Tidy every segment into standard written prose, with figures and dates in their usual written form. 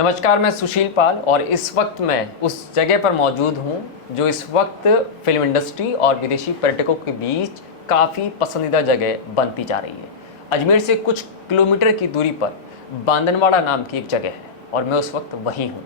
नमस्कार, मैं सुशील पाल और इस वक्त मैं उस जगह पर मौजूद हूँ जो इस वक्त फिल्म इंडस्ट्री और विदेशी पर्यटकों के बीच काफ़ी पसंदीदा जगह बनती जा रही है। अजमेर से कुछ किलोमीटर की दूरी पर बांदनवाड़ा नाम की एक जगह है और मैं उस वक्त वहीं हूँ।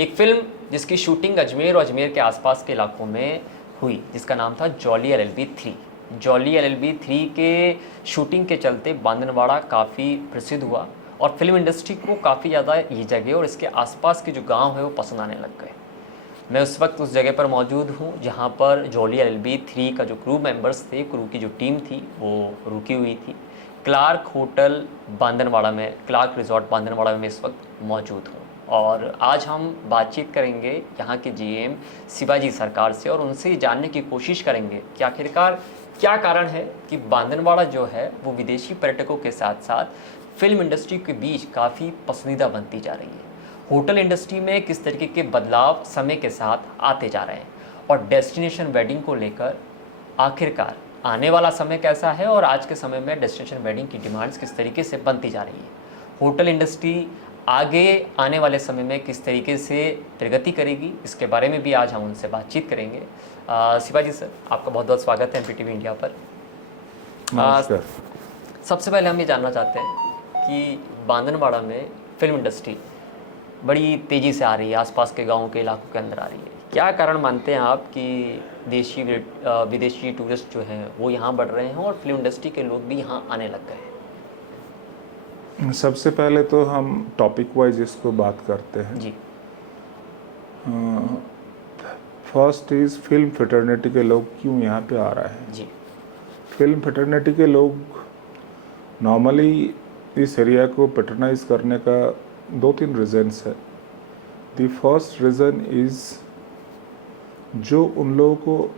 एक फिल्म जिसकी शूटिंग अजमेर और अजमेर के आसपास के इलाकों में हुई, जिसका नाम था जॉली LLB 3। जॉली LLB 3 के शूटिंग के चलते बांदनवाड़ा काफ़ी प्रसिद्ध हुआ और फिल्म इंडस्ट्री को काफ़ी ज़्यादा ये जगह और इसके आसपास के जो गांव है वो पसंद आने लग गए। मैं उस वक्त उस जगह पर मौजूद हूँ जहाँ पर जॉली LLB 3 का जो क्रू मेंबर्स थे, क्रू की जो टीम थी वो रुकी हुई थी। क्लार्क होटल बांदनवाड़ा में, क्लार्क रिजॉर्ट बांदनवाड़ा में मैं इस वक्त मौजूद हूँ और आज हम बातचीत करेंगे यहाँ के GM शिवाजी सरकार से और उनसे जानने की कोशिश करेंगे कि आखिरकार क्या कारण है कि बांदनवाड़ा जो है वो विदेशी पर्यटकों के साथ साथ फिल्म इंडस्ट्री के बीच काफ़ी पसंदीदा बनती जा रही है। होटल इंडस्ट्री में किस तरीके के बदलाव समय के साथ आते जा रहे हैं और डेस्टिनेशन वेडिंग को लेकर आखिरकार आने वाला समय कैसा है और आज के समय में डेस्टिनेशन वेडिंग की डिमांड्स किस तरीके से बनती जा रही है। होटल इंडस्ट्री आगे आने वाले समय में किस तरीके से प्रगति करेगी, इसके बारे में भी आज हम उनसे बातचीत करेंगे। शिवाजी सर, आपका बहुत बहुत स्वागत है MPTV इंडिया पर। सबसे पहले हम ये जानना चाहते हैं कि बांदनवाड़ा में फिल्म इंडस्ट्री बड़ी तेज़ी से आ रही है, आसपास के गांवों के इलाकों के अंदर आ रही है। क्या कारण मानते हैं आप कि विदेशी टूरिस्ट जो हैं वो यहाँ बढ़ रहे हैं और फिल्म इंडस्ट्री के लोग भी यहाँ आने लग गए हैं? सबसे पहले तो हम टॉपिक वाइज इसको बात करते हैं जी। फर्स्ट इज़ फिल्म फ्रेटर्निटी के लोग क्यों यहाँ पे आ रहे हैं जी। फिल्म फ्रेटर्निटी के लोग नॉर्मली इस एरिया को पैटर्नाइज करने का 2-3 रीज़न्स है। द फर्स्ट रीज़न इज़ जो उन लोगों को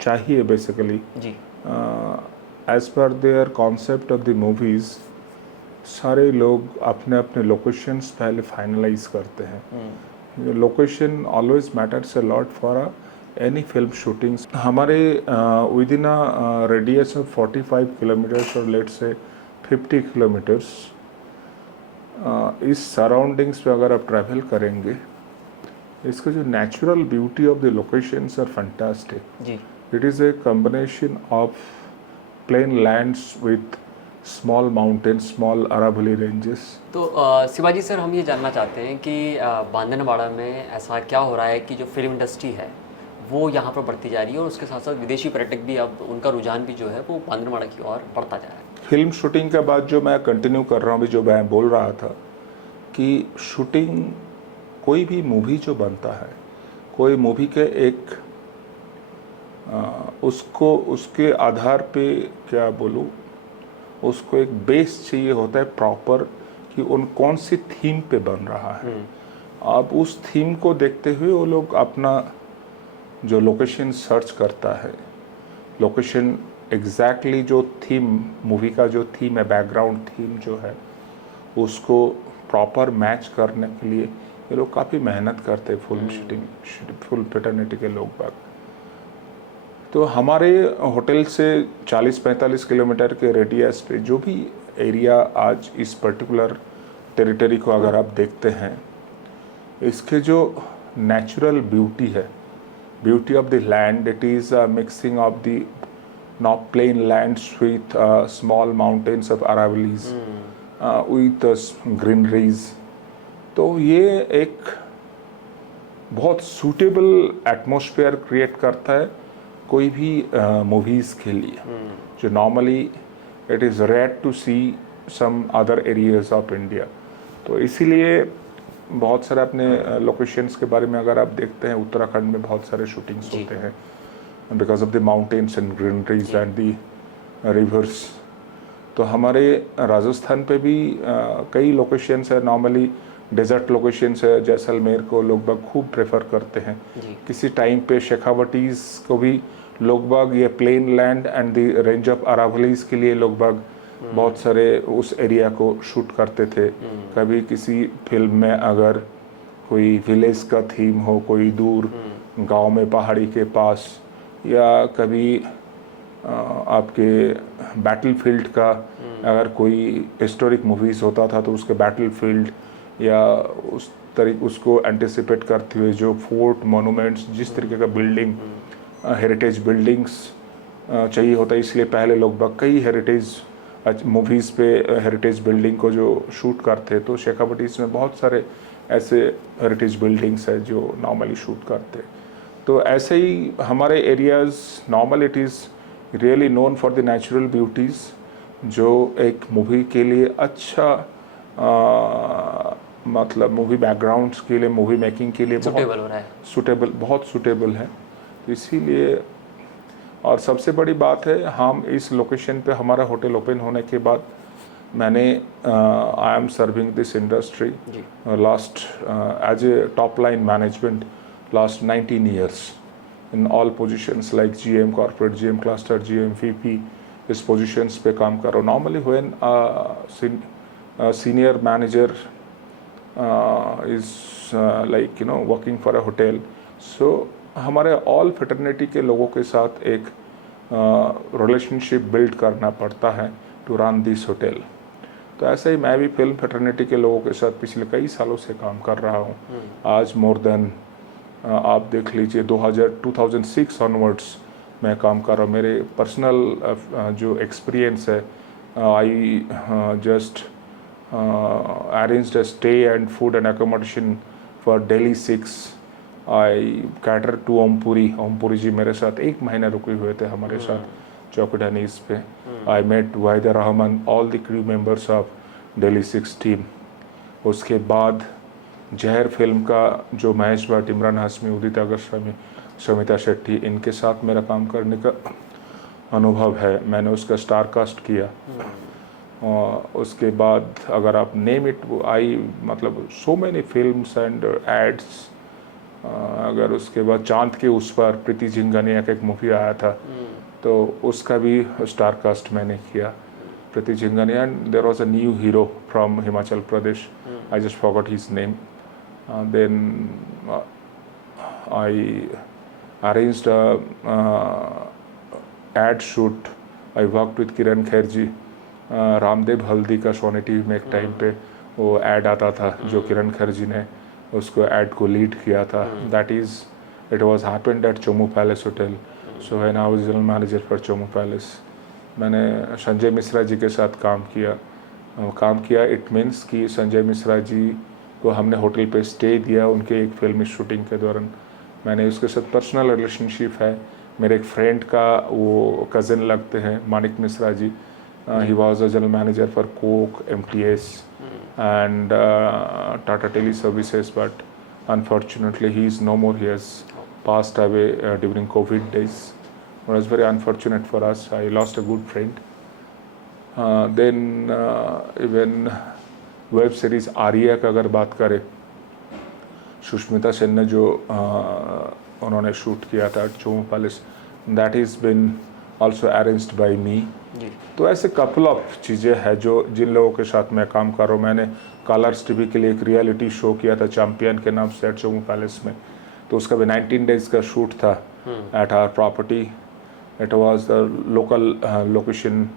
चाहिए बेसिकली जी। As per their concept of the movies, सारे लोग अपने अपने लोकेशंस पहले फाइनलाइज करते हैं। Location always matters a lot for any film shootings. हमारे within a radius of 45 kilometres और लेट्स से 50 किलोमीटर्स इस सराउंडिंग्स में अगर आप ट्रैवल करेंगे, इसका जो natural beauty of the locations are fantastic. जी। It is a combination of plain lands with small mountains, small Aravalli ranges. तो शिवाजी सर, हम ये जानना चाहते हैं कि बांदनवाड़ा में ऐसा क्या हो रहा है कि जो फिल्म इंडस्ट्री है वो यहाँ पर बढ़ती जा रही है और उसके साथ साथ विदेशी पर्यटक भी, अब उनका रुझान भी जो है वो बांदनवाड़ा की ओर बढ़ता जा रहा है। फिल्म शूटिंग के बाद जो मैं कंटिन्यू कर रहा हूँ अभी, जो मैं बोल रहा था कि शूटिंग, कोई भी मूवी जो बनता है, कोई मूवी के एक उसको उसके आधार पे क्या बोलूँ, उसको एक बेस चाहिए होता है प्रॉपर कि उन कौन सी थीम पे बन रहा है। अब उस थीम को देखते हुए वो लोग अपना जो लोकेशन सर्च करता है, लोकेशन एग्जैक्टली जो थीम, मूवी का जो थीम है, बैकग्राउंड थीम जो है, उसको प्रॉपर मैच करने के लिए ये लोग काफ़ी मेहनत करते हैं, फिल्म फ्रेटर्निटी के लोग बाग। तो हमारे होटल से 40-45 किलोमीटर के रेडियस पे जो भी एरिया आज इस पर्टिकुलर टेरिटरी को अगर आप देखते हैं, इसके जो नेचुरल ब्यूटी है, beauty of the land, it is a mixing of the not plain lands with small mountains of Aravallis, with greeneries. तो ये एक बहुत सूटेबल एटमॉस्फेयर क्रिएट करता है कोई भी मूवीज़ के लिए, जो normally it is rare to see some other areas of India. तो इसीलिए बहुत सारे अपने लोकेशंस के बारे में अगर आप देखते हैं, उत्तराखंड में बहुत सारे शूटिंग्स होते हैं because of the mountains and greeneries and the reverse. तो हमारे राजस्थान पे भी कई लोकेशंस है, नॉर्मली डेजर्ट लोकेशंस है। जैसलमेर को लोग बाग खूब प्रेफर करते हैं। किसी टाइम पे शेखावटीज़ को भी लोग बाग ये plain land and the range of Aravallis के लिए लोग बाग बहुत सारे उस एरिया को शूट करते थे। कभी किसी फिल्म में अगर कोई विलेज का थीम हो, कोई दूर गांव में पहाड़ी के पास, या कभी आपके बैटलफील्ड का अगर कोई हिस्टोरिक मूवीज़ होता था तो उसके बैटलफील्ड या उसको एंटिसिपेट करते हुए जो फोर्ट मोनूमेंट्स जिस तरीके का बिल्डिंग हेरिटेज बिल्डिंग्स चाहिए होता है, इसलिए पहले लोग कई हेरिटेज मूवीज़ पे हेरिटेज बिल्डिंग को जो शूट करते, तो शेखावटीज़ में बहुत सारे ऐसे हेरिटेज बिल्डिंग्स है जो नॉर्मली शूट करते। तो ऐसे ही हमारे areas normal it is really known for the natural beauties, जो एक मूवी के लिए अच्छा मतलब मूवी बैकग्राउंड्स के लिए, मूवी मेकिंग के लिए सुटेबल हो रहा है, बहुत सूटेबल है। तो इसीलिए, और सबसे बड़ी बात है, हम इस लोकेशन पे हमारा होटल ओपन होने के बाद मैंने I am serving this industry last as a top line management last 19 years in all positions like GM corporate, GM cluster, GM VP, इस पोजीशंस पे काम कर रहा हूँ। Normally when senior manager is like you know working for a hotel, so हमारे all fraternity के लोगों के साथ एक रिलेशनशिप बिल्ड करना पड़ता है टू रन दिस होटल। तो ऐसे ही मैं भी फिल्म फ्रेटर्निटी के लोगों के साथ पिछले कई सालों से काम कर रहा हूँ। आज मोर देन आप देख लीजिए 2006 ऑनवर्ड्स मैं काम कर रहा हूँ। मेरे पर्सनल जो एक्सपीरियंस है, I just arranged a stay and food and accommodation for Delhi 6। I cater to Om Puri ji मेरे साथ 1 महीना रुके हुए थे हमारे साथ चौकीडानीज पे। I met Waheeda Rehman, all the crew members of Delhi 6 team. उसके बाद जहर फिल्म का जो महेश भट्ट, इमरान हाशमी, उदित गोस्वामी, शमिता शेट्टी, इनके साथ मेरा काम करने का अनुभव है। मैंने उसका स्टार कास्ट किया। और उसके बाद अगर आप नेम इट, आई मतलब so many films and ads. अगर उसके बाद चांद के उस पर प्रीति झिंगानिया का एक मूवी आया था, तो उसका भी स्टार कास्ट मैंने किया, Preeti Jhingiani. And there was a new hero from Himachal Pradesh, I just forgot his name. Then I arranged ad shoot, I worked with Kiron Kher ji. Ramdev हल्दी का सोनी टीवी में एक टाइम पे वो ऐड आता था, जो किरण खेर जी ने उसको ऐड को लीड किया था। That is it was happened at Chomu palace hotel. So when I was general manager for Chomu palace, मैंने संजय मिश्रा जी के साथ काम किया। इट मीन्स कि संजय मिश्रा जी को हमने होटल पे स्टे दिया उनके एक फिल्मी शूटिंग के दौरान। मैंने उसके साथ पर्सनल रिलेशनशिप है। मेरे एक फ्रेंड का वो कज़न लगते हैं, Manik Mishra ji. He was a general manager for Coke, MTS, and Tata Teleservices, but unfortunately he is no more. He has passed away during COVID days. It was very unfortunate for us. I lost a good friend. Then even web series Arya का अगर बात करें, सुष्मिता सेन ने जो उन्होंने shoot किया था Chomu palace, that is been also arranged by me. तो ऐसे कपल ऑफ चीज़ें हैं जो जिन लोगों के साथ मैं काम कर रहा हूँ। मैंने कलर्स टीवी के लिए एक रियलिटी शो किया था चैंपियन के नाम से एट चोमू पैलेस में, तो उसका भी 19 days का शूट था at our property. It was the local location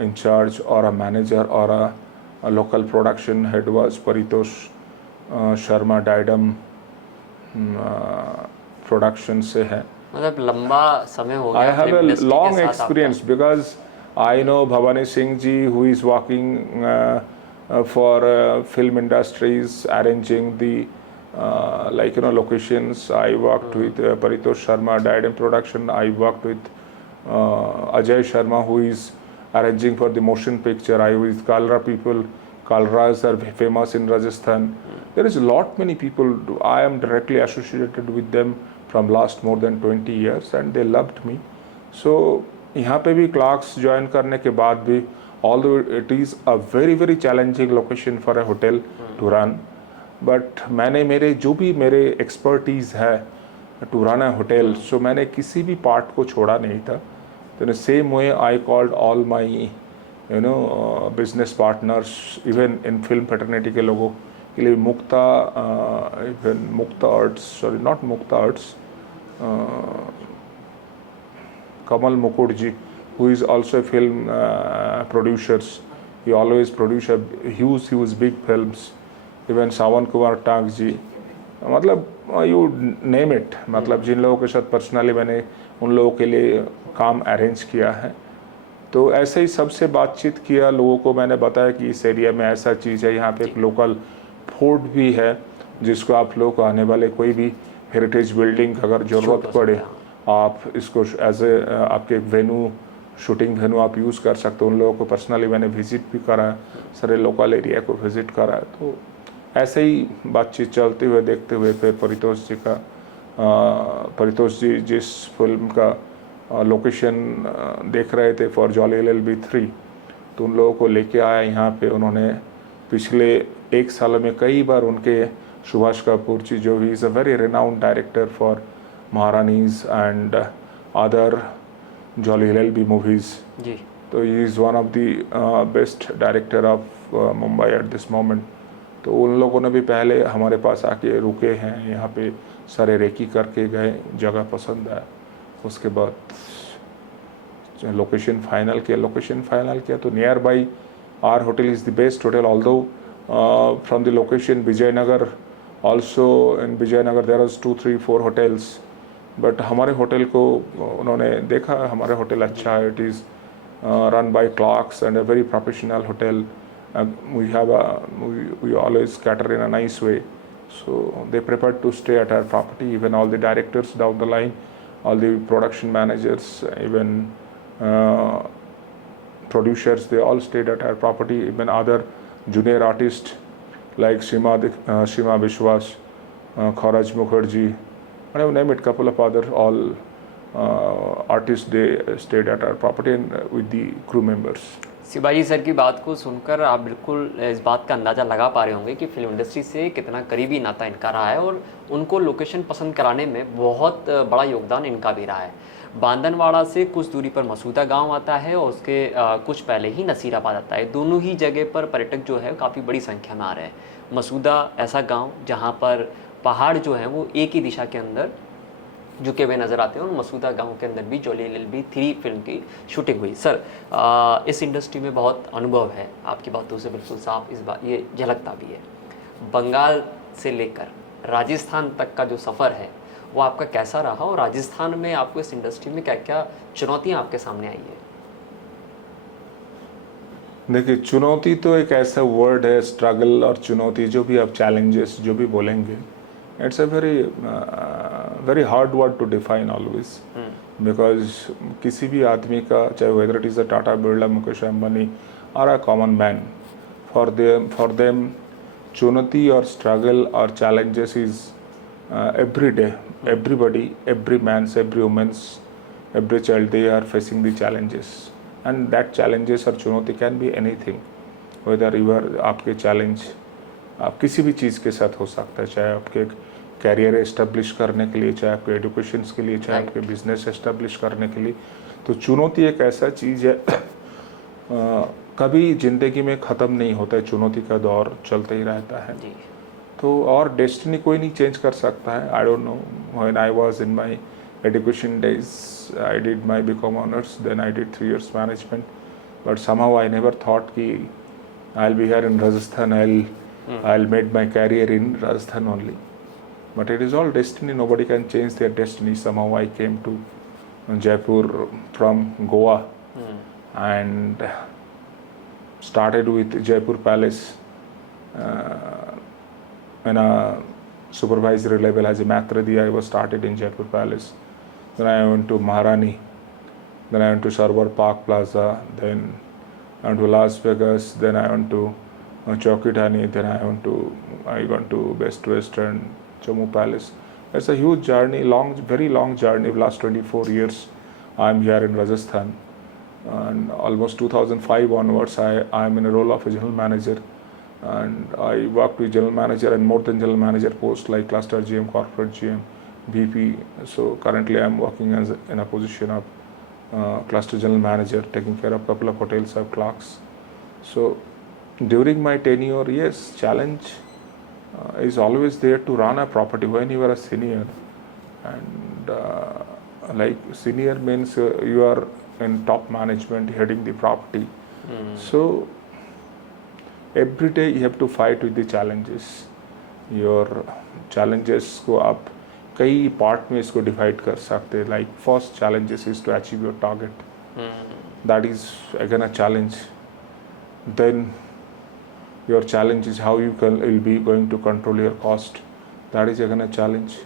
incharge और अ मैनेजर और a local production head was Paritosh Sharma, Diadem production से है। मतलब लंबा समय हो गया। I have a long experience because I know Bhavani Singh ji, who is working for film industries, arranging the like you know locations. I worked with Paritosh Sharma, Diadem Production. I worked with Ajay Sharma, who is arranging for the motion picture. I with Kalra people. Kalras are famous in Rajasthan. There is a lot many people. I am directly associated with them from last more than 20 years and they loved me. So यहाँ पे भी Clarks join करने के बाद भी, although it is a very challenging location for a hotel to run, but मैंने मेरे expertise है to run a hotel, so मैंने किसी भी पार्ट को छोड़ा नहीं था। तो same way I called all my you know business partners, even in film fraternity के लोगों के लिए मुक्ता, even Mukta arts, sorry not Mukta arts, Kamal Mukherjee, who is also a film producers. He always produce huge big films. Even Sawan Kumar Tak ji, मतलब you name it, मतलब जिन लोगों के साथ personally मैंने उन लोगों के लिए काम अरेंज किया है। तो ऐसे ही सबसे बातचीत किया, लोगों को मैंने बताया कि इस एरिया में ऐसा चीज़ है, यहाँ पे एक लोकल फूड भी है जिसको आप लोग आने वाले कोई भी हेरिटेज बिल्डिंग अगर ज़रूरत पड़े आप इसको एज ए आपके वेन्यू, शूटिंग वेन्यू आप यूज़ कर सकते हो। उन लोगों को पर्सनली मैंने विजिट भी करा, सारे लोकल एरिया को विजिट करा। तो ऐसे ही बातचीत चलते हुए देखते हुए फिर परितोष जी जिस फिल्म का लोकेशन देख रहे थे फॉर जॉली LLB 3, तो उन लोगों को लेके आया यहाँ पे। उन्होंने पिछले 1 साल में कई बार उनके सुभाष कपूर जी जो he is a very renowned director for महारानीज and other Jolly LLB movies, तो he is one of the best director of Mumbai at this moment. तो उन लोगों ने भी पहले हमारे पास आके रुके हैं यहाँ पे, सारे रेकी करके गए, जगह पसंद आया, उसके बाद लोकेशन फाइनल किया। तो nearby our hotel is the best hotel, although from the location Vijaynagar, also in Vijaynagar there are 2, 3, 4 hotels, but हमारे होटल को उन्होंने देखा, हमारे होटल अच्छा है, it is run by clerks and a very professional hotel. We always cater in a nice way, so they preferred to stay at our property. Even all the directors down the line, all the production managers, even producers, they all stayed at our property. Even other junior artists like Shima Vishwas, Kharaj Mukherjee, and I name it, couple of other all artists, they stayed at our property and with the crew members. Shivaji sir की बात को सुनकर आप बिल्कुल इस बात का अंदाज़ा लगा पा रहे होंगे कि फिल्म इंडस्ट्री से कितना करीबी नाता इनका रहा है और उनको लोकेशन पसंद कराने में बहुत बड़ा योगदान इनका भी रहा है। बांदनवाड़ा से कुछ दूरी पर मसूदा गांव आता है और उसके कुछ पहले ही नसीराबाद आता है। दोनों ही जगह पर पर्यटक जो है काफ़ी बड़ी संख्या में आ रहे हैं। मसूदा ऐसा गाँव जहाँ पर पहाड़ जो है वो एक ही दिशा के अंदर झुके हुए नज़र आते हैं और मसूदा गांव के अंदर भी जॉली LLB 3 फिल्म की शूटिंग हुई। सर, इस इंडस्ट्री में बहुत अनुभव है, आपकी बातों से बिल्कुल साफ इस बात ये झलकता भी है। बंगाल से लेकर राजस्थान तक का जो सफ़र है वो आपका कैसा रहा और राजस्थान में आपको इस इंडस्ट्री में क्या क्या चुनौतियाँ आपके सामने आई है? देखिए, चुनौती तो एक ऐसा वर्ड है, स्ट्रगल और चुनौती, जो भी आप चैलेंजेस जो भी बोलेंगे, it's a very hard word to define always, because किसी भी आदमी का, चाहे whether it is a Tata, Birla, Mukesh Ambani or a common man, for them चुनौती और struggle और challenges is every day. Everybody, every man's, every woman's, every child, they are facing the challenges, and that challenges or चुनौती can be anything, whether you are, आपके challenge आप किसी भी चीज़ के साथ हो सकता है, चाहे आपके कैरियर एस्टेब्लिश करने के लिए, चाहे आपके एजुकेशन के लिए, चाहे आपके बिजनेस एस्टेब्लिश करने के लिए। तो चुनौती एक ऐसा चीज़ है कभी ज़िंदगी में ख़त्म नहीं होता है, चुनौती का दौर चलता ही रहता है। तो और डेस्टिनी कोई नहीं चेंज कर सकता है। I don't know, when I was in my education days, I did my BCom honours, then I did 3 years management, but somehow I never thought कि I will be here in Rajasthan, I'll made my career in Rajasthan only. But it is all destiny. Nobody can change their destiny. Somehow I came to Jaipur from Goa and started with Jaipur Palace in a supervisory level as a Matradi. I was started in Jaipur Palace. Then I went to Maharani. Then I went to Sarwar Park Plaza. Then I went to Las Vegas. Then I went to Chowkidani, then I went to Best Western, Jammu Palace. It's a huge journey, very long journey. Last 24 years, I'm here in Rajasthan, and almost 2005 onwards, I'm in a role of a general manager, and I worked with general manager and more than general manager posts like cluster GM, corporate GM, VP. So currently, I'm working in a position of cluster general manager, taking care of a couple of hotels, have clerks. So during my tenure, yes, challenge is always there to run a property when you are a senior, and like senior means you are in top management heading the property. So every day you have to fight with the challenges. Your challenges को आप कई part में इसको divide कर सकते हैं. Like first challenges is to achieve your target. That is again a challenge. Then your challenge is how you will be going to control your cost. That is again a challenge.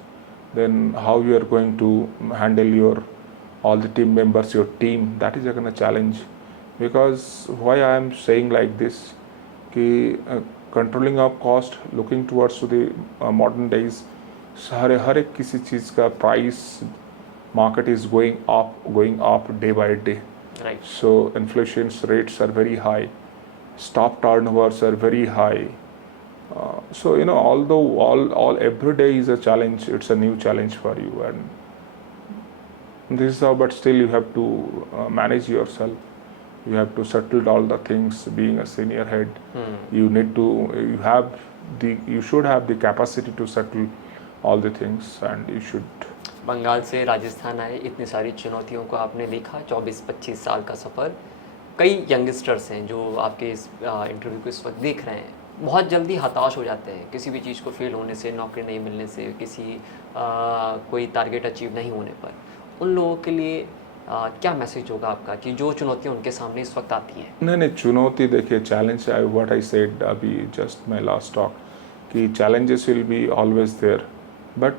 Then how you are going to handle your all the team members, your team. That is again a challenge. Because why I am saying like this, कि controlling of cost, looking towards to the modern days, हर एक किसी चीज़ का price market is going up day by day. Right. So inflation rates are very high, staff turnovers are very high. So you know, although all every day is a challenge, it's a new challenge for you, and this is how. But still, you have to manage yourself. You have to settle all the things. Being a senior head, you need to. You should have the capacity to settle all the things, and you should. Bengal से राजस्थान आए, इतनी सारी चुनौतियों को आपने देखा, 24-25 साल का सफ़र. कई यंगस्टर्स हैं जो आपके इस इंटरव्यू को इस वक्त देख रहे हैं, बहुत जल्दी हताश हो जाते हैं किसी भी चीज़ को फेल होने से, नौकरी नहीं मिलने से, किसी कोई टारगेट अचीव नहीं होने पर. उन लोगों के लिए क्या मैसेज होगा आपका कि जो चुनौतियाँ उनके सामने इस वक्त आती हैं? नहीं, चुनौती देखिए, चैलेंज व्हाट आई सेड अभी जस्ट माई लास्ट टॉक, कि challenges will be always there, but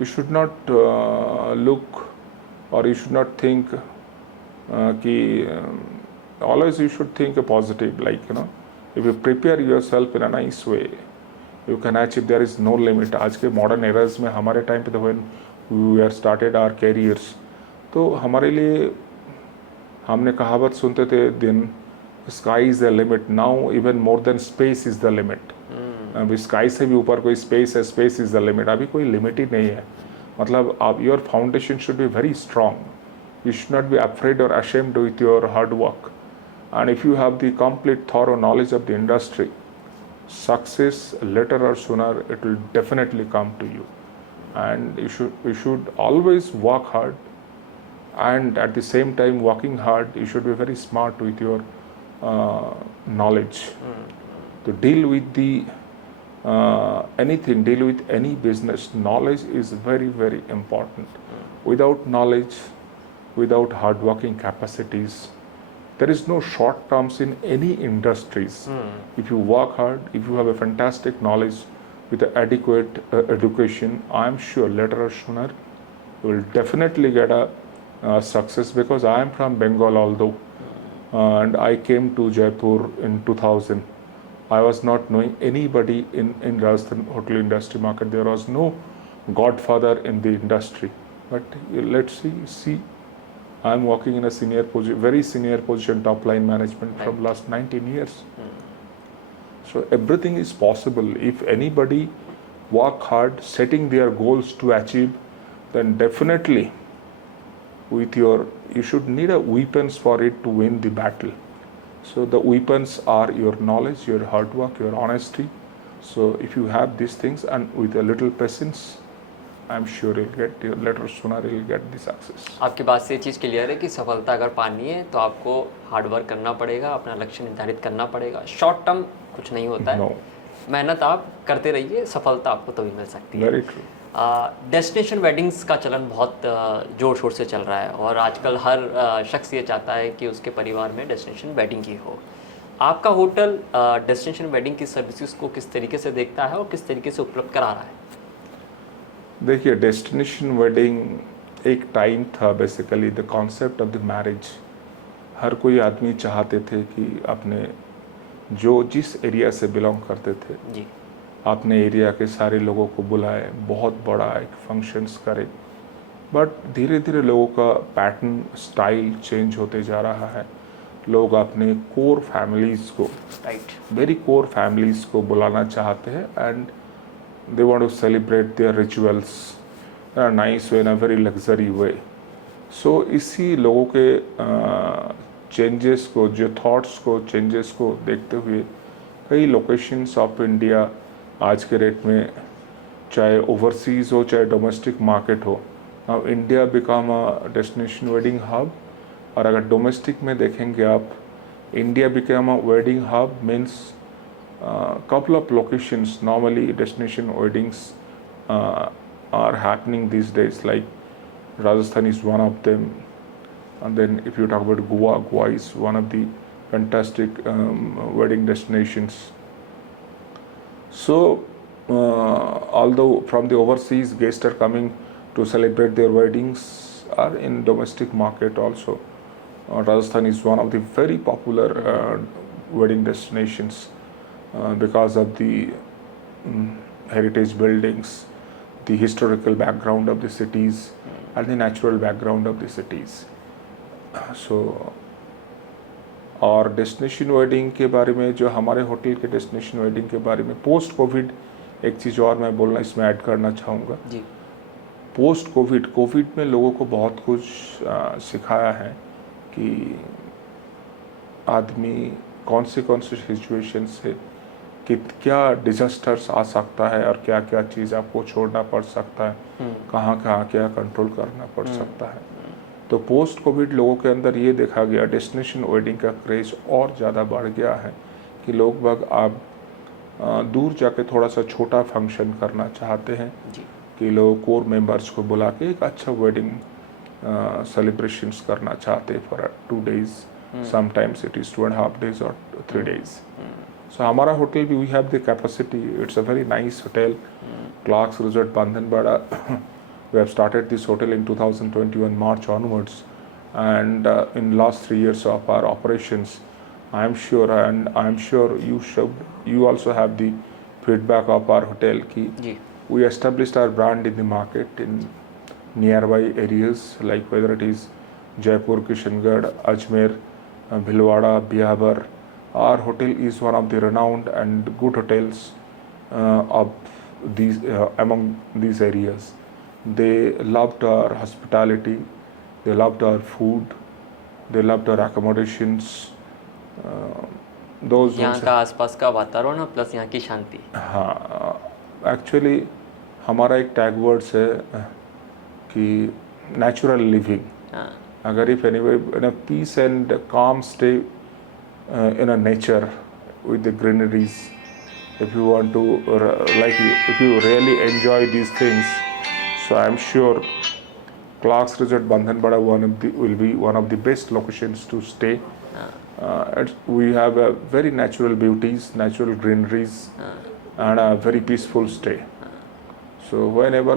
you should not look और यू शुड नॉट थिंक कि always you should think a positive, like you know, if you prepare yourself in a nice way, you can achieve. There is no limit. आज के modern eras में हमारे time पे तो when we were started our careers, तो हमारे लिए हमने कहावत सुनते थे, then sky is the limit. Now even more than space is the limit. अभी स्काई से भी ऊपर कोई स्पेस है, स्पेस इज द लिमिट. अभी कोई लिमिट ही नहीं है. मतलब आप your foundation should be very strong. You should not be afraid or ashamed with your hard work. And if you have the complete thorough knowledge of the industry, success later or sooner it will definitely come to you. And you should always work hard, and at the same time working hard, you should be very smart with your knowledge. To deal with the anything, deal with any business, knowledge is very, very important. Without knowledge, without hard working capacities, there is no short terms in any industries. If you work hard, if you have a fantastic knowledge with adequate education, I am sure later or sooner you will definitely get a success. Because I am from Bengal, although, and I came to Jaipur in 2000. I was not knowing anybody in Rajasthan hotel industry market. There was no godfather in the industry. But let's see. I am working in a very senior position, top line management from last 19 years. So everything is possible. If anybody work hard, setting their goals to achieve, then definitely you should need a weapons for it to win the battle. So the weapons are your knowledge, your hard work, your honesty. So if you have these things and with a little patience, I'm sure you'll get later or sooner you'll get the success. आपकी बात से ये चीज़ clear है कि सफलता अगर पानी है तो आपको हार्ड वर्क करना पड़ेगा, अपना लक्ष्य निर्धारित करना पड़ेगा. शॉर्ट टर्म कुछ नहीं होता है. मेहनत आप करते रहिए, सफलता आपको तभी मिल सकती है. Very true. डेस्टिनेशन वेडिंग्स का चलन बहुत ज़ोर शोर से चल रहा है और आजकल हर शख्स ये चाहता है कि उसके परिवार में डेस्टिनेशन वेडिंग ही हो. आपका होटल डेस्टिनेशन वेडिंग की सर्विसेज को किस तरीके से देखता है और किस तरीके से उपलब्ध करा रहा है? देखिए, डेस्टिनेशन वेडिंग एक टाइम था, basically the concept of the marriage. हर कोई आदमी चाहते थे कि अपने जो जिस एरिया से बिलोंग करते थे जी, अपने एरिया के सारे लोगों को बुलाए, बहुत बड़ा एक फंक्शंस करे. बट धीरे धीरे लोगों का पैटर्न, स्टाइल चेंज होते जा रहा है. लोग अपने कोर फैमिलीज़ को, वेरी कोर फैमिलीज़ को बुलाना चाहते हैं, and they want to celebrate their rituals in a nice way, in a very luxury way. So इसी लोगों के चेंजेस को, जो थॉट्स को, चेंजेस को देखते हुए कई लोकेशंस ऑफ इंडिया आज के रेट में, चाहे ओवरसीज़ हो चाहे डोमेस्टिक मार्केट हो, now India become a destination wedding hub. और अगर डोमेस्टिक में देखेंगे आप, India became a wedding hub means couple of locations, normally destination weddings are happening these days, like Rajasthan is one of them. And then if you talk about Goa is one of the fantastic wedding destinations. So although from the overseas guests are coming to celebrate their weddings, are in domestic market also. Rajasthan is one of the very popular wedding destinations because of the heritage buildings, the historical background of the cities, and the natural background of the cities. So और destination wedding के बारे में, जो हमारे hotel के destination wedding के बारे में पोस्ट कोविड एक चीज़ और मैं बोलना इसमें ऐड करना चाहूँगा जी। पोस्ट कोविड में लोगों को बहुत कुछ सिखाया है कि आदमी कौन से सिचुएशन से कि क्या डिजास्टर्स आ सकता है और क्या क्या चीज़ आपको छोड़ना पड़ सकता है, कहाँ क्या कंट्रोल करना पड़ सकता है। तो पोस्ट कोविड लोगों के अंदर ये देखा गया, डेस्टिनेशन वेडिंग का क्रेज़ और ज़्यादा बढ़ गया है कि लोग बाग आप दूर जाके थोड़ा सा छोटा फंक्शन करना चाहते हैं कि लोग कोर मेंबर्स को बुला के एक अच्छा वेडिंग सेलिब्रेशंस करना चाहते हैं for 2 days, sometimes it is 2.5 days और 3 days. So हमारा होटल भी we have the capacity, it's a very nice hotel, Clarks resort Bandhanwara. We have started this hotel in 2021 March onwards, and in last 3 years of our operations, I am sure you also have the feedback of our hotel ki we established our brand in the market in nearby areas, like whether it is Jaipur, Kishangarh, Ajmer, Bhilwara, Bihabar. Our hotel is one of the renowned and good hotels of these among these areas. They loved our hospitality, they loved our food, they loved our accommodations. Those यहाँ का आसपास का वातावरण plus यहाँ की शांति. हाँ, actually हमारा एक टैग वर्ड्स है कि नेचुरल लिविंग. अगर if anywhere in a peace and calm stay in a nature with the greeneries, if you want to if you really enjoy these things, so I am sure Clarks Resort Bandhanwada will be one of the best locations to stay. We have a very natural beauties, natural greeneries, and a very peaceful stay. So whenever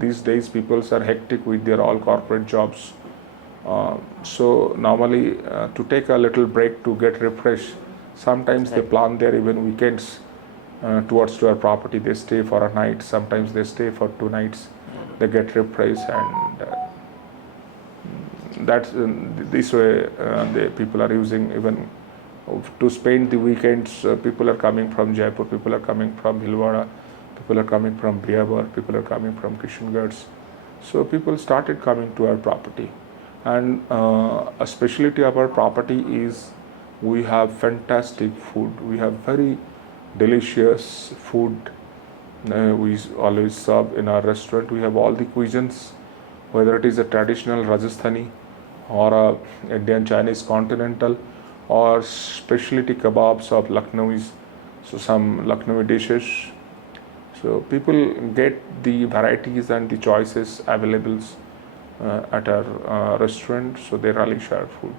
these days people are hectic with their all corporate jobs. So normally to take a little break to get refreshed, sometimes they plan their even weekends towards our property. They stay for a night, sometimes they stay for 2 nights. They get refreshed, and that's this way the people are using even to spend the weekends. People are coming from Jaipur, people are coming from Bhilwara, people are coming from Bihabar, people are coming from Kishangarh. So people started coming to our property. And a specialty of our property is we have fantastic food. We have very delicious food. We always serve in our restaurant. We have all the cuisines, whether it is a traditional Rajasthani or a Indian Chinese continental or specialty kebabs of Lucknowis. So some Lucknowi dishes. So people get the varieties and the choices available at our restaurant, so they relish our food.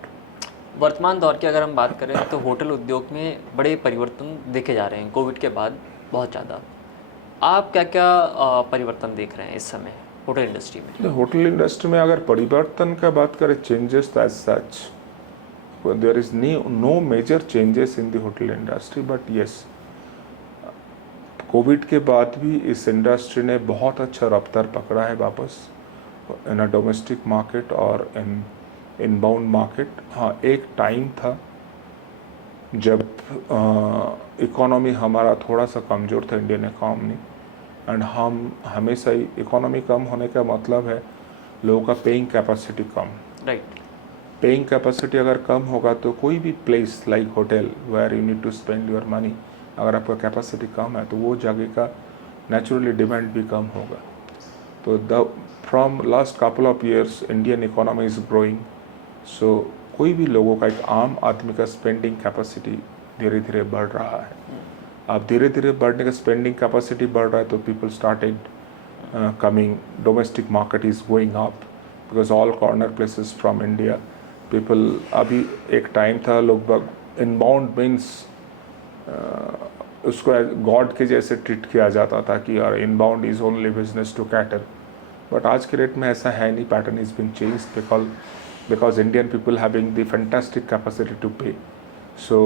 वर्तमान दौर की अगर हम बात करें तो hotel उद्योग में बड़े परिवर्तन देखे जा रहे हैं कोविड के बाद बहुत ज़्यादा. आप क्या क्या परिवर्तन देख रहे हैं इस समय होटल इंडस्ट्री में? होटल इंडस्ट्री में अगर परिवर्तन का बात करें, changes as such there is no major changes in the hotel industry, but yes Covid के बाद भी इस इंडस्ट्री ने बहुत अच्छा रफ्तार पकड़ा है वापस इन अ डोमेस्टिक मार्केट और इनबाउंड मार्केट. हाँ, एक टाइम था जब इकोनॉमी हमारा थोड़ा सा कमज़ोर था, इंडियन इकोनॉमी, एंड हम हमेशा ही इकोनॉमी कम होने का मतलब है लोगों का पेइंग कैपेसिटी कम. राइट. पेइंग कैपेसिटी अगर कम होगा तो कोई भी place like hotel where you need to spend your money, अगर आपका कैपेसिटी कम है तो वो जगह का नेचुरली डिमांड भी कम होगा. तो from last couple of years Indian economy is growing, so कोई भी लोगों का, एक आम आदमी का स्पेंडिंग कैपेसिटी धीरे धीरे बढ़ रहा है. अब धीरे धीरे बढ़ने का स्पेंडिंग कैपेसिटी बढ़ रहा है तो people started coming, domestic market is going up because all corner places from India people. अभी एक टाइम था लगभग इनबाउंड मीन्स उसको गॉड के जैसे ट्रीट किया जाता था कि यार inbound is only business to cater. But आज के रेट में ऐसा है नहीं. Pattern is being changed because Indian people having the fantastic capacity to pay. So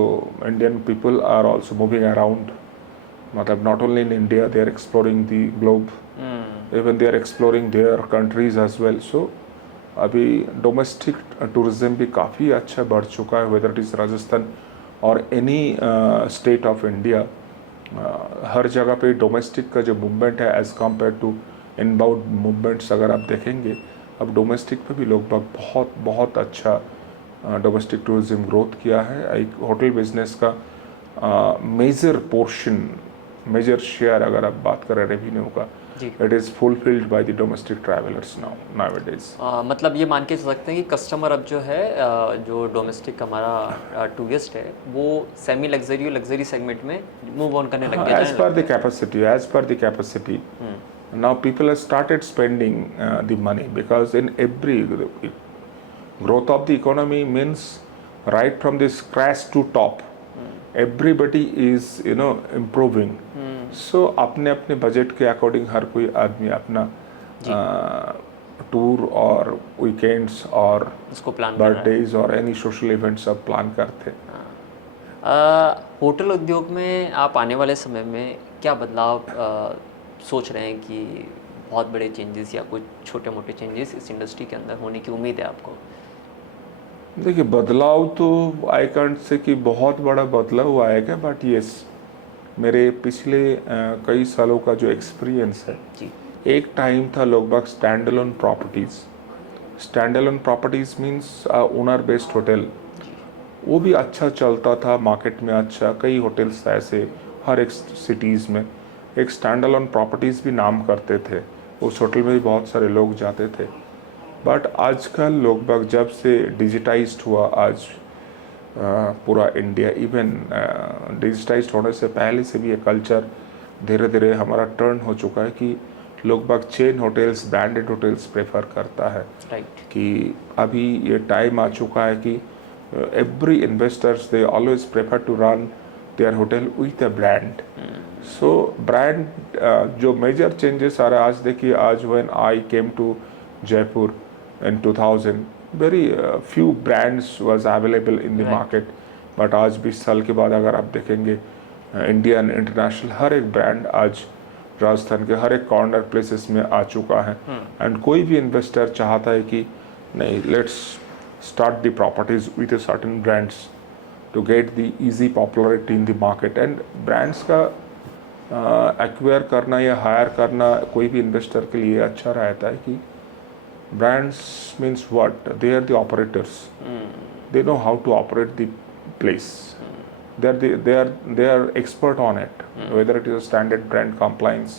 Indian people are also moving around. मतलब not only in India, they are exploring the globe. Even they are exploring their countries as well. So अभी domestic tourism भी काफ़ी अच्छा बढ़ चुका है. Whether it is Rajasthan और any state of India, हर जगह पे domestic का जो movement है as compared to inbound movements अगर आप देखेंगे, अब डोमेस्टिक पे भी लोग बहुत बहुत अच्छा डोमेस्टिक टूरिज्म ग्रोथ किया है. एक होटल बिजनेस का मेजर पोर्शन, मेजर शेयर अगर आप बात करें रेवेन्यू का, it is fulfilled by the domestic travellers nowadays. मतलब ये मान के चल सकते हैं कि कस्टमर अब जो है जो डोमेस्टिक हमारा टूरिस्ट है वो सेमी लग्जरी और लग्जरी सेगमेंट में मूव ऑन करने लग गया. As per the capacity now people have started spending the money because in every growth of the economy means right from this crash to top everybody is improving. So अपने अपने budget के according हर कोई आदमी अपना tour और weekends और birthdays और any social events सब प्लान करते. होटल उद्योग में आप आने वाले समय में क्या बदलाव सोच रहे हैं कि बहुत बड़े चेंजेस या कुछ छोटे मोटे चेंजेस इस इंडस्ट्री के अंदर होने की उम्मीद है आपको? देखिए बदलाव तो आई कांट से कि बहुत बड़ा बदलाव आएगा, बट यस मेरे पिछले कई सालों का जो एक्सपीरियंस है जी. एक टाइम था लगभग stand alone properties means owner based hotel, वो भी अच्छा चलता था मार्केट में. अच्छा कई होटल्स ऐसे हर एक सिटीज़ में एक स्टैंड अलोन प्रॉपर्टीज़ भी नाम करते थे. उस होटल में भी बहुत सारे लोग जाते थे. बट आजकल लगभग जब से डिजिटाइज्ड हुआ आज पूरा इंडिया, इवन डिजिटाइज्ड होने से पहले से भी ये कल्चर धीरे धीरे हमारा टर्न हो चुका है कि लगभग chain hotels, branded hotels prefer करता है. कि अभी ये टाइम आ चुका है कि every investors they always prefer to run their hotel with a brand. So brand जो मेजर चेंजेस आ रहा है आज देखिए, आज when I came to Jaipur in 2000 very few brands was available in the market. But आज 20 साल के बाद अगर आप देखेंगे इंडियन इंटरनेशनल हर एक ब्रांड आज राजस्थान के हर एक कॉर्नर प्लेसेस में आ चुका है. एंड कोई भी इन्वेस्टर चाहता है कि नहीं, let's start the properties with a certain brands to get the easy popularity in the market. And brands का एक्वायर करना या हायर करना कोई भी इन्वेस्टर के लिए अच्छा रहता है कि brands means what? They are the operators. They know how to operate the place. They are expert on it. Whether it is a standard brand compliance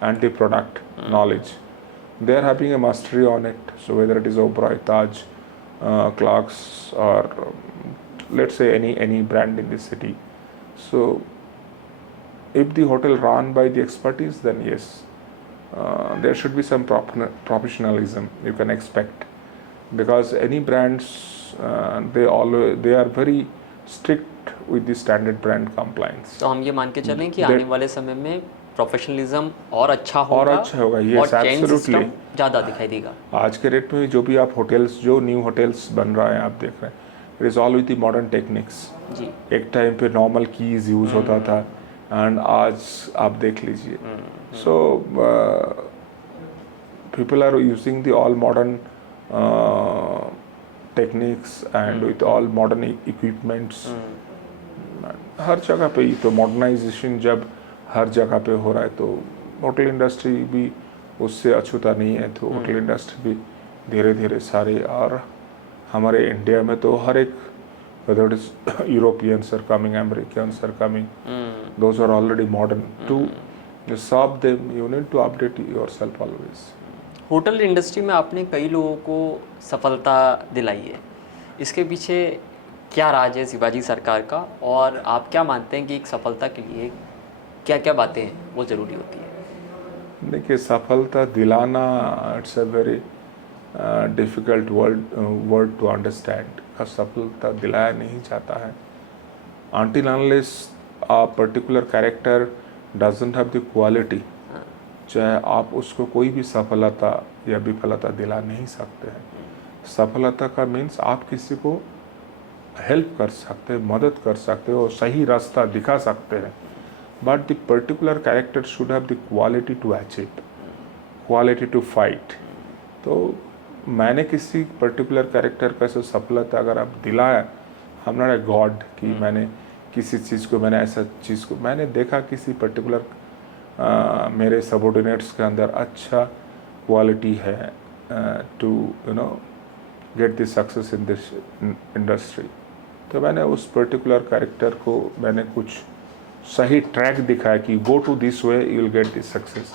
and the product knowledge, they are having a mastery on it. So whether it is Oberoi, Taj, Clarks or let's say any brand in this city. So if the hotel run by the expertise, then yes, there should be some professionalism you can expect, because any brands they are very strict with the standard brand compliance. तो हम ये मान के चलें कि आने वाले समय में प्रोफेशनलिज्म और अच्छा होगा yes, absolutely ज़्यादा दिखाई देगा. आज के रेट में जो भी आप होटल्स, जो न्यू होटल्स बन रहा है आप देख रहे हैं, it is all with the modern techniques. एक टाइम पे नॉर्मल कीज यूज़ होता था एंड आज आप देख लीजिए. So people are using the all modern techniques and with all modern equipments. हर जगह पे तो मॉडर्नाइजेशन जब हर जगह पे हो रहा है तो होटल इंडस्ट्री भी उससे अछूता नहीं है. तो होटल इंडस्ट्री भी धीरे धीरे सारे, और हमारे इंडिया में तो हर एक, whether it is Europeans are coming, Americans are coming, those are already modern. To serve them, you need to update yourself always. Hotel industry में आपने कई लोगों को सफलता दिलाई है. इसके पीछे क्या राज है शिवाजी सरकार का, और आप क्या मानते हैं कि एक सफलता के लिए क्या क्या बातें हैं वो ज़रूरी होती है? देखिए, सफलता दिलाना it's a very difficult word to understand. सफलता दिलाया नहीं जाता है until unless a particular character doesn't have the quality, चाहे आप उसको कोई भी सफलता या विफलता दिला नहीं सकते हैं। सफलता का मीन्स आप किसी को हेल्प कर सकते हैं, मदद कर सकते हो, सही रास्ता दिखा सकते हैं, but the particular character should have the quality to achieve, quality to fight. तो मैंने किसी पर्टिकुलर कैरेक्टर का ऐसा सफलता अगर आप दिलाया, हम नॉट ए गॉड कि मैंने किसी चीज़ को, मैंने ऐसा चीज़ को मैंने देखा किसी पर्टिकुलर मेरे सबॉर्डिनेट्स के अंदर अच्छा क्वालिटी है to get the success in this industry, तो मैंने उस पर्टिकुलर कैरेक्टर को मैंने कुछ सही ट्रैक दिखाया कि go to this way you will get this success.